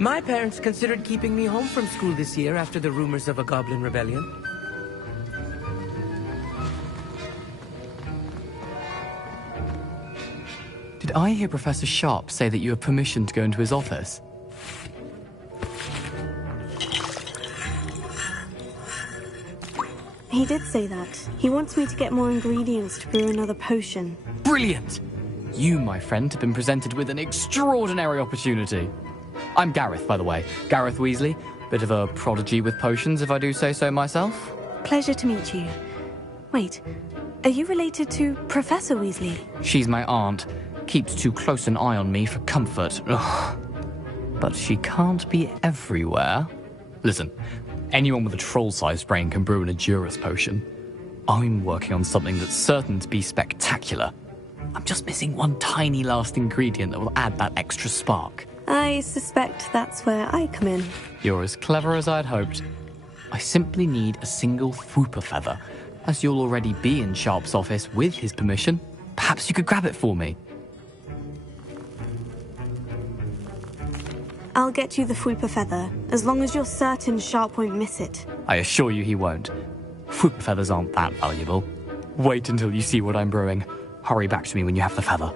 My parents considered keeping me home from school this year after the rumors of a goblin rebellion. Did I hear Professor Sharp say that you have permission to go into his office? He did say that. He wants me to get more ingredients to brew another potion. Brilliant! You, my friend, have been presented with an extraordinary opportunity. I'm Gareth, by the way. Gareth Weasley. Bit of a prodigy with potions, if I do say so myself. Pleasure to meet you. Wait, are you related to Professor Weasley? She's my aunt. Keeps too close an eye on me for comfort. Ugh. But she can't be everywhere. Listen, anyone with a troll-sized brain can brew an Edurus potion. I'm working on something that's certain to be spectacular. I'm just missing one tiny last ingredient that will add that extra spark. I suspect that's where I come in. You're as clever as I'd hoped. I simply need a single Fwooper feather. As you'll already be in Sharp's office with his permission, perhaps you could grab it for me. I'll get you the Fwooper feather, as long as you're certain Sharp won't miss it. I assure you he won't. Fwooper feathers aren't that valuable. Wait until you see what I'm brewing. Hurry back to me when you have the feather.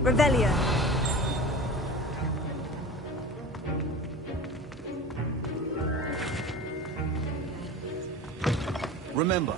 Revelio. Remember.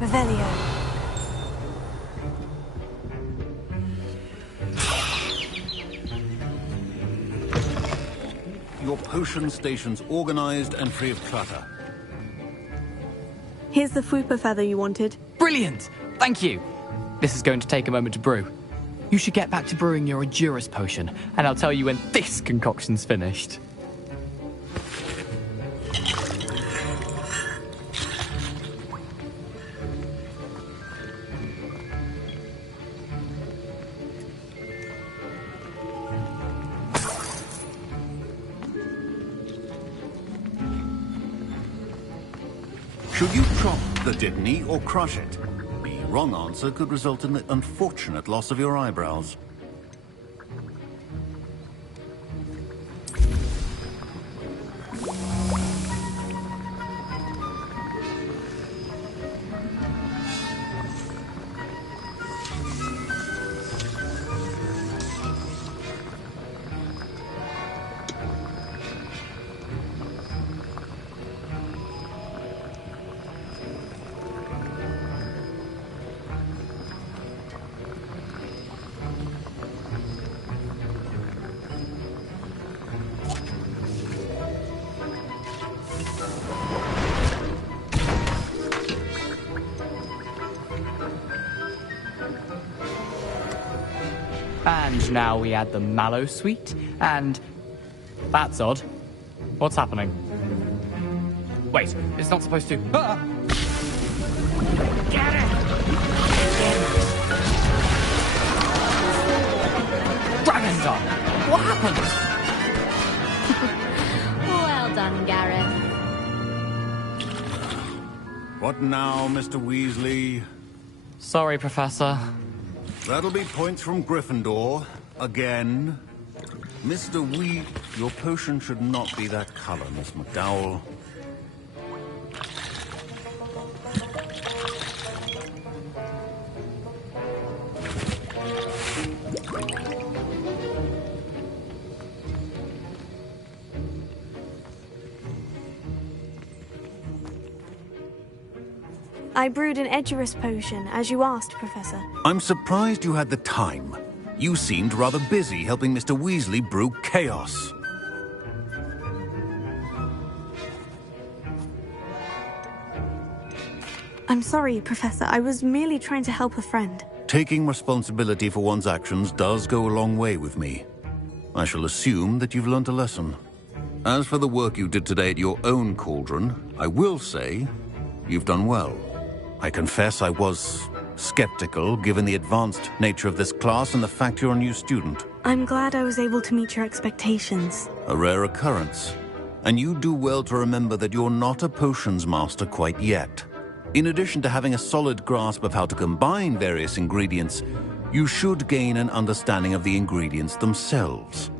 Revelio. Your potion station's organized and free of clutter. Here's the Fwooper feather you wanted. Brilliant! Thank you! This is going to take a moment to brew. You should get back to brewing your Edurus potion, and I'll tell you when this concoction's finished. Should you chop the Didney or crush it? The wrong answer could result in the unfortunate loss of your eyebrows. And now we add the mallow sweet, and... That's odd. What's happening? Wait, it's not supposed to... Ah! Get it! Dragon Dog! What happened? Well done, Gareth. What now, Mr. Weasley? Sorry, Professor. That'll be points from Gryffindor. Again. Mr. Your potion should not be that color, Miss McDowell. I brewed an Edurus potion, as you asked, Professor. I'm surprised you had the time. You seemed rather busy helping Mr. Weasley brew chaos. I'm sorry, Professor. I was merely trying to help a friend. Taking responsibility for one's actions does go a long way with me. I shall assume that you've learnt a lesson. As for the work you did today at your own cauldron, I will say you've done well. I confess I was skeptical, given the advanced nature of this class and the fact you're a new student. I'm glad I was able to meet your expectations. A rare occurrence. And you do well to remember that you're not a potions master quite yet. In addition to having a solid grasp of how to combine various ingredients, you should gain an understanding of the ingredients themselves.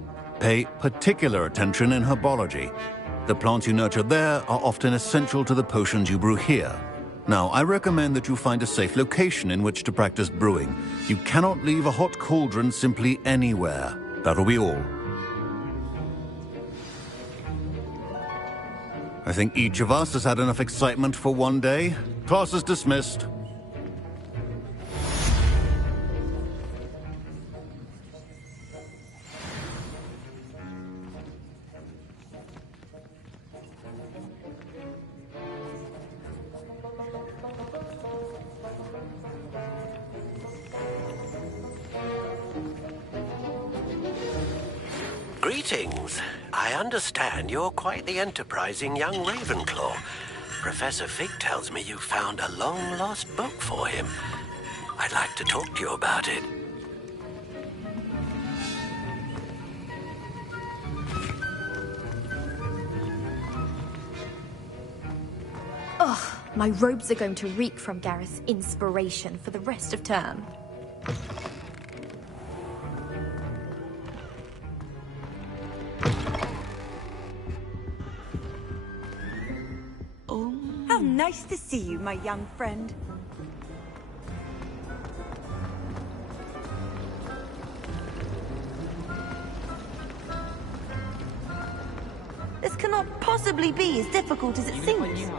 Pay particular attention in herbology. The plants you nurture there are often essential to the potions you brew here. Now, I recommend that you find a safe location in which to practice brewing. You cannot leave a hot cauldron simply anywhere. That'll be all. I think each of us has had enough excitement for one day. Class is dismissed. Greetings. I understand you're quite the enterprising young Ravenclaw. Professor Fig tells me you found a long-lost book for him. I'd like to talk to you about it. Ugh, my robes are going to reek from Gareth's inspiration for the rest of term. How nice to see you, my young friend. This cannot possibly be as difficult as it seems.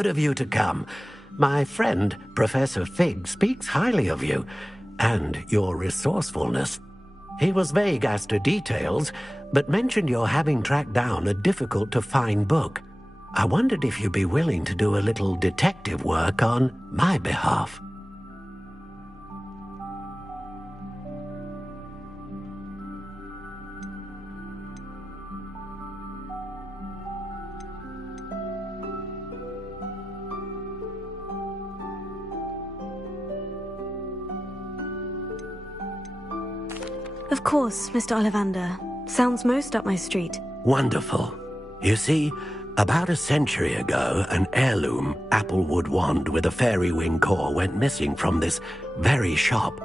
Good of you to come. My friend, Professor Fig, speaks highly of you, and your resourcefulness. He was vague as to details, but mentioned your having tracked down a difficult-to-find book. I wondered if you'd be willing to do a little detective work on my behalf. Of course, Mr. Ollivander. Sounds most up my street. Wonderful. You see, about a century ago, an heirloom applewood wand with a fairy wing core went missing from this very shop.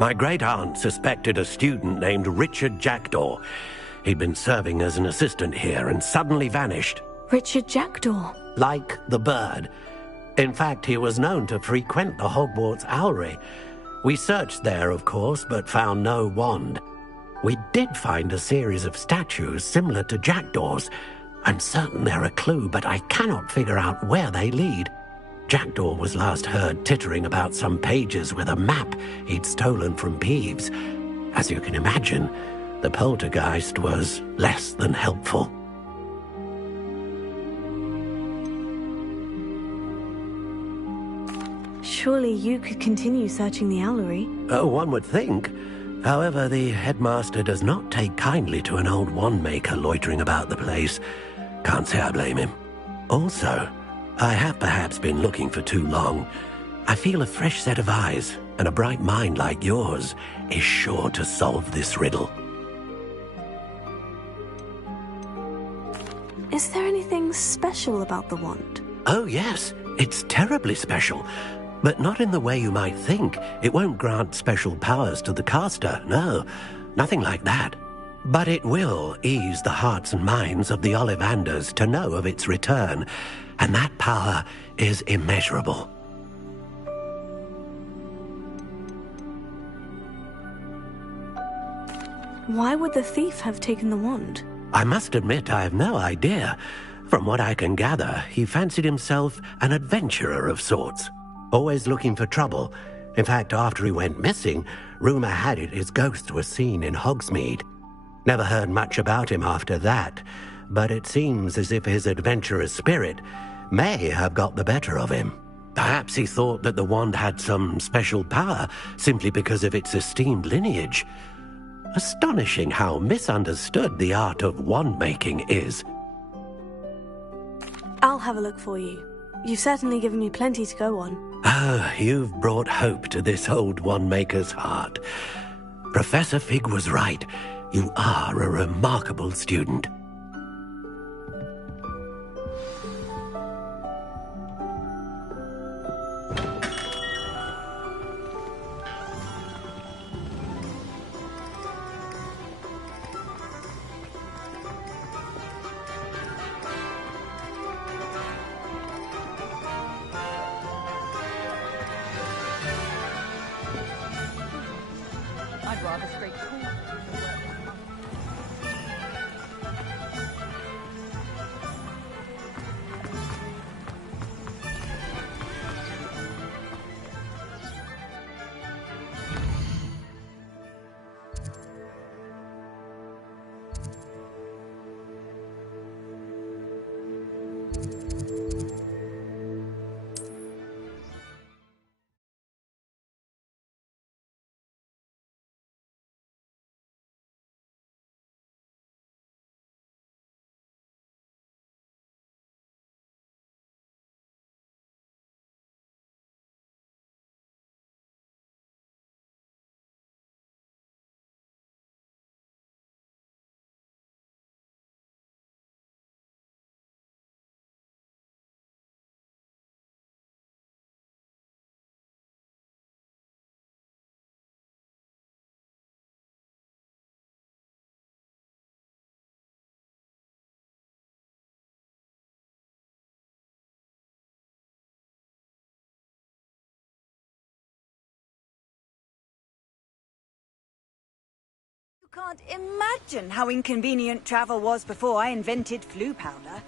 My great-aunt suspected a student named Richard Jackdaw. He'd been serving as an assistant here and suddenly vanished. Richard Jackdaw? Like the bird. In fact, he was known to frequent the Hogwarts Owlery. We searched there, of course, but found no wand. We did find a series of statues similar to Jackdaw's. I'm certain they're a clue, but I cannot figure out where they lead. Jackdaw was last heard tittering about some pages with a map he'd stolen from Peeves. As you can imagine, the poltergeist was less than helpful. Surely you could continue searching the owlery. One would think. However, the headmaster does not take kindly to an old wand-maker loitering about the place. Can't say I blame him. Also, I have perhaps been looking for too long. I feel a fresh set of eyes, and a bright mind like yours is sure to solve this riddle. Is there anything special about the wand? Oh, yes. It's terribly special. But not in the way you might think. It won't grant special powers to the caster, no. Nothing like that. But it will ease the hearts and minds of the Ollivanders to know of its return, and that power is immeasurable. Why would the thief have taken the wand? I must admit I have no idea. From what I can gather, he fancied himself an adventurer of sorts. Always looking for trouble. In fact, after he went missing, rumor had it his ghost was seen in Hogsmeade. Never heard much about him after that, but it seems as if his adventurous spirit may have got the better of him. Perhaps he thought that the wand had some special power simply because of its esteemed lineage. Astonishing how misunderstood the art of wand-making is. I'll have a look for you. You've certainly given me plenty to go on. Ah, you've brought hope to this old wand-maker's heart. Professor Fig was right. You are a remarkable student. I'd rather straight call. You can't imagine how inconvenient travel was before I invented flu powder.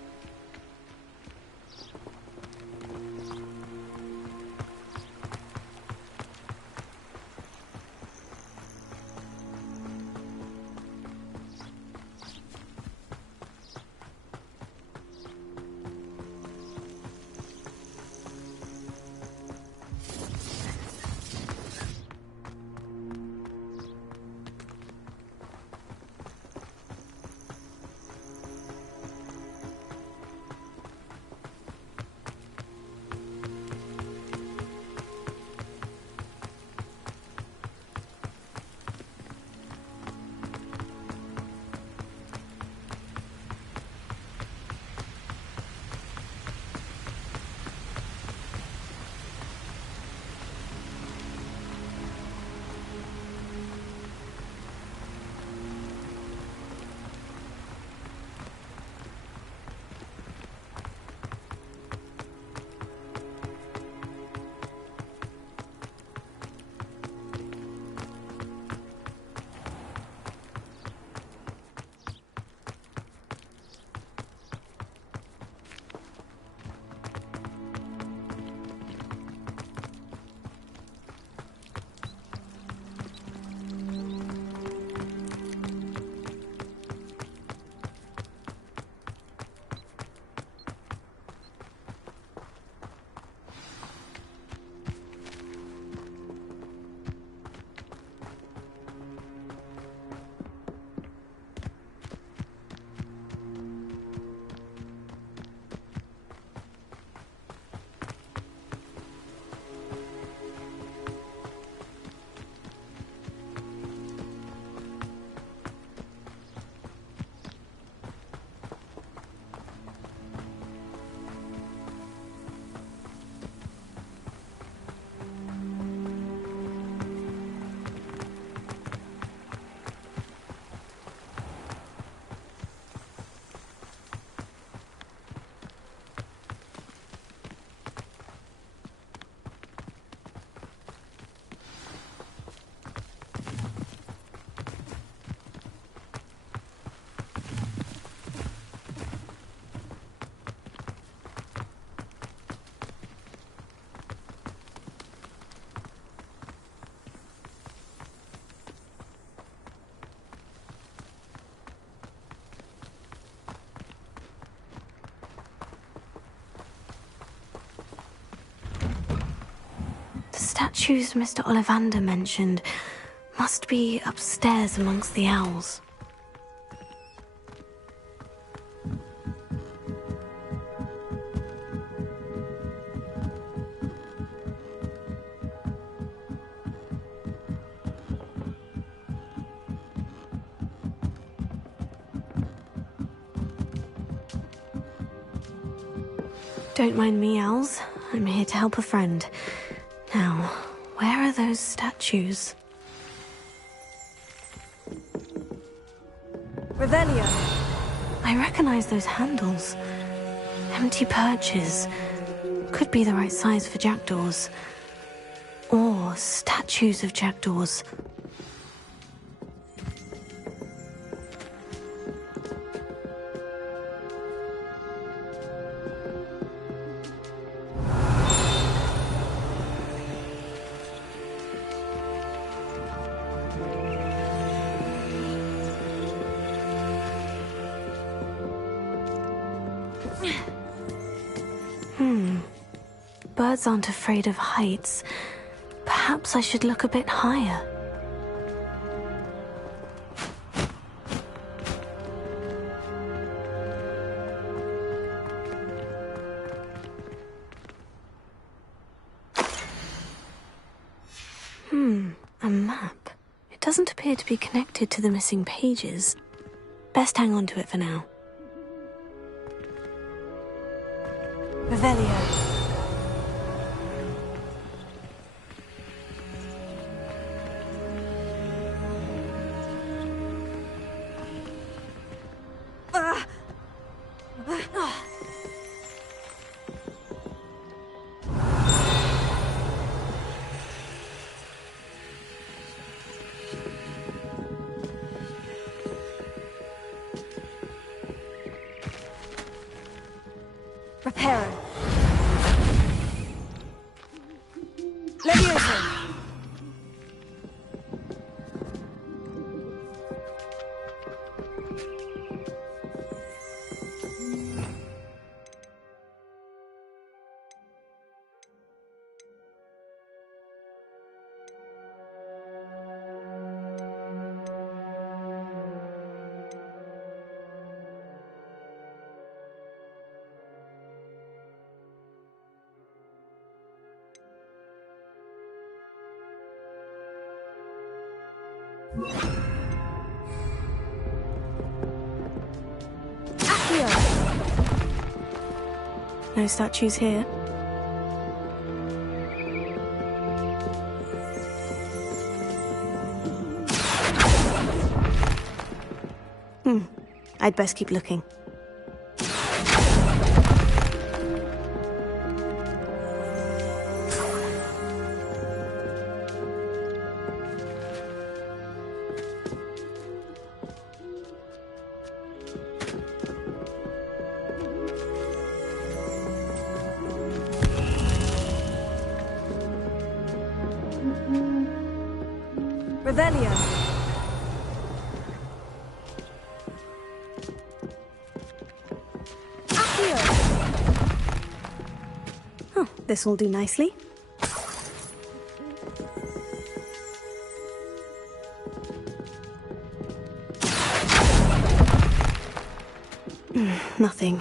statues Mr. Ollivander mentioned must be upstairs amongst the owls. Don't mind me, owls. I'm here to help a friend. Now, where are those statues? Revelio. I recognize those handles. Empty perches. Could be the right size for jackdaws. Or statues of jackdaws. Birds aren't afraid of heights. Perhaps I should look a bit higher. A map. It doesn't appear to be connected to the missing pages. Best hang on to it for now. Revelio. Reparo. Levioso. No statues here. I'd best keep looking. Revelio. Oh, this will do nicely. Nothing.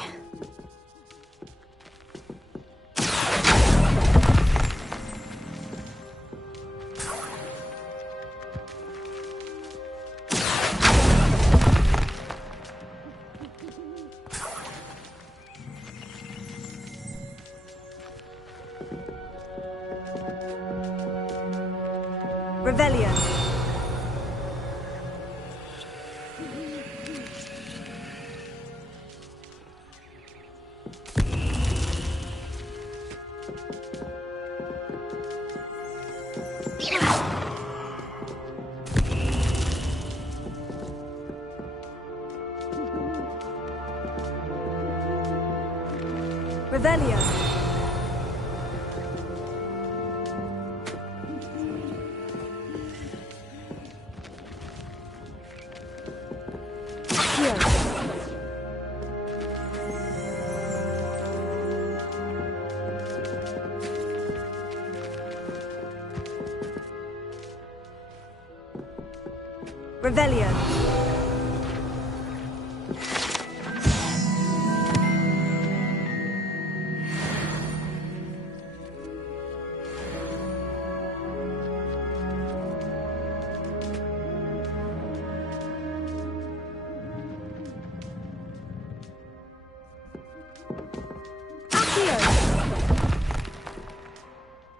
Revelio. Revelio. Revelio.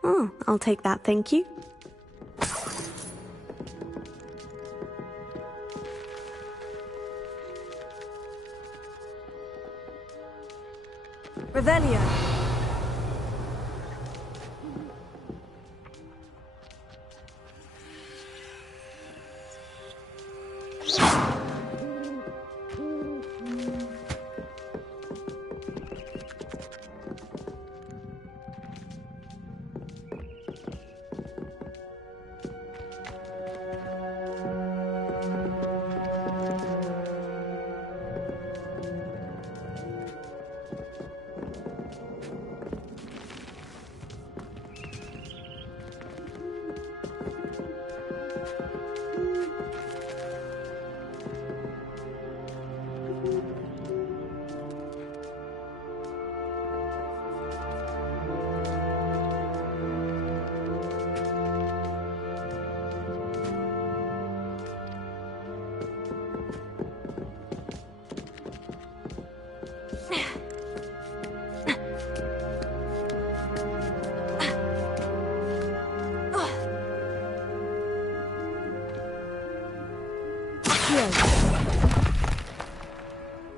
Oh, I'll take that, thank you. Revelio.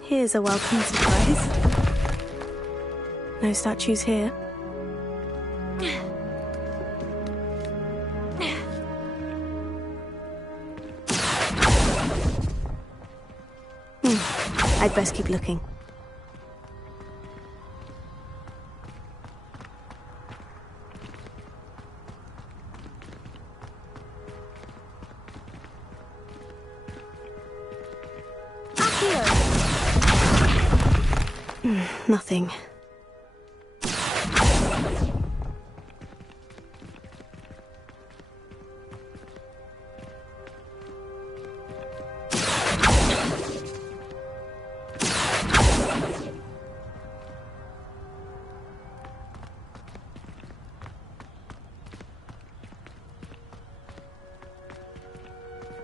Here's a welcome surprise. No statues here. I'd best keep looking. Nothing.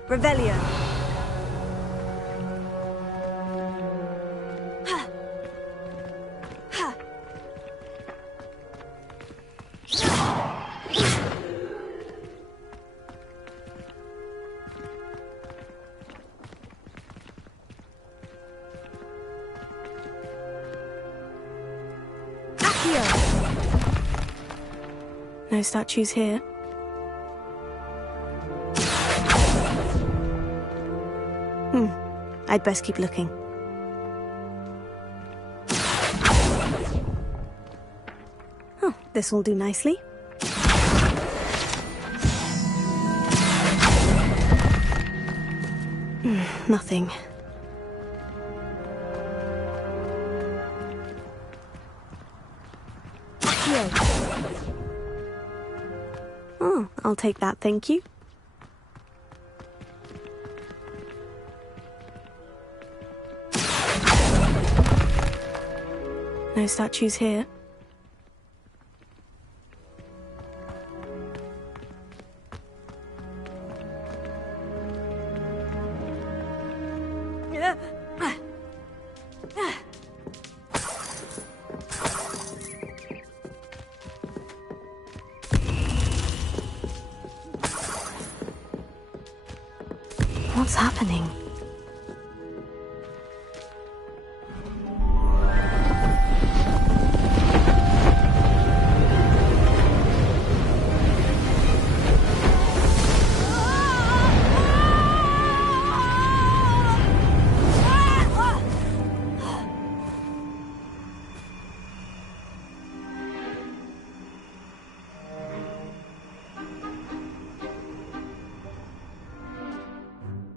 Revelio. No statues here. I'd best keep looking. Oh, this will do nicely. Nothing. Oh, I'll take that, thank you. No statues here. What's happening?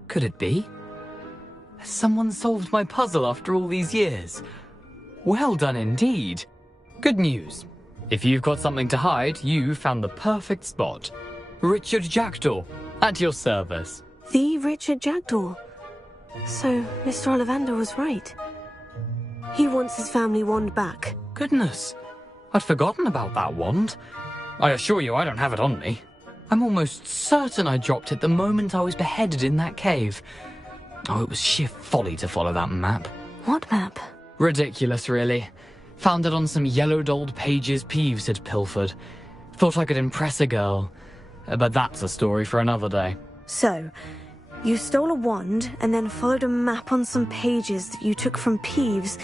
Could it be? Has someone solved my puzzle after all these years? Well done indeed. Good news. If you've got something to hide, you found the perfect spot. Richard Jackdaw, at your service. The Richard Jackdaw. So, Mr. Ollivander was right. He wants his family wand back. Goodness, I'd forgotten about that wand. I assure you I don't have it on me. I'm almost certain I dropped it the moment I was beheaded in that cave. Oh, it was sheer folly to follow that map. What map? Ridiculous, really. Found it on some yellowed old pages Peeves had pilfered. Thought I could impress a girl. But that's a story for another day. So, you stole a wand and then followed a map on some pages that you took from Peeves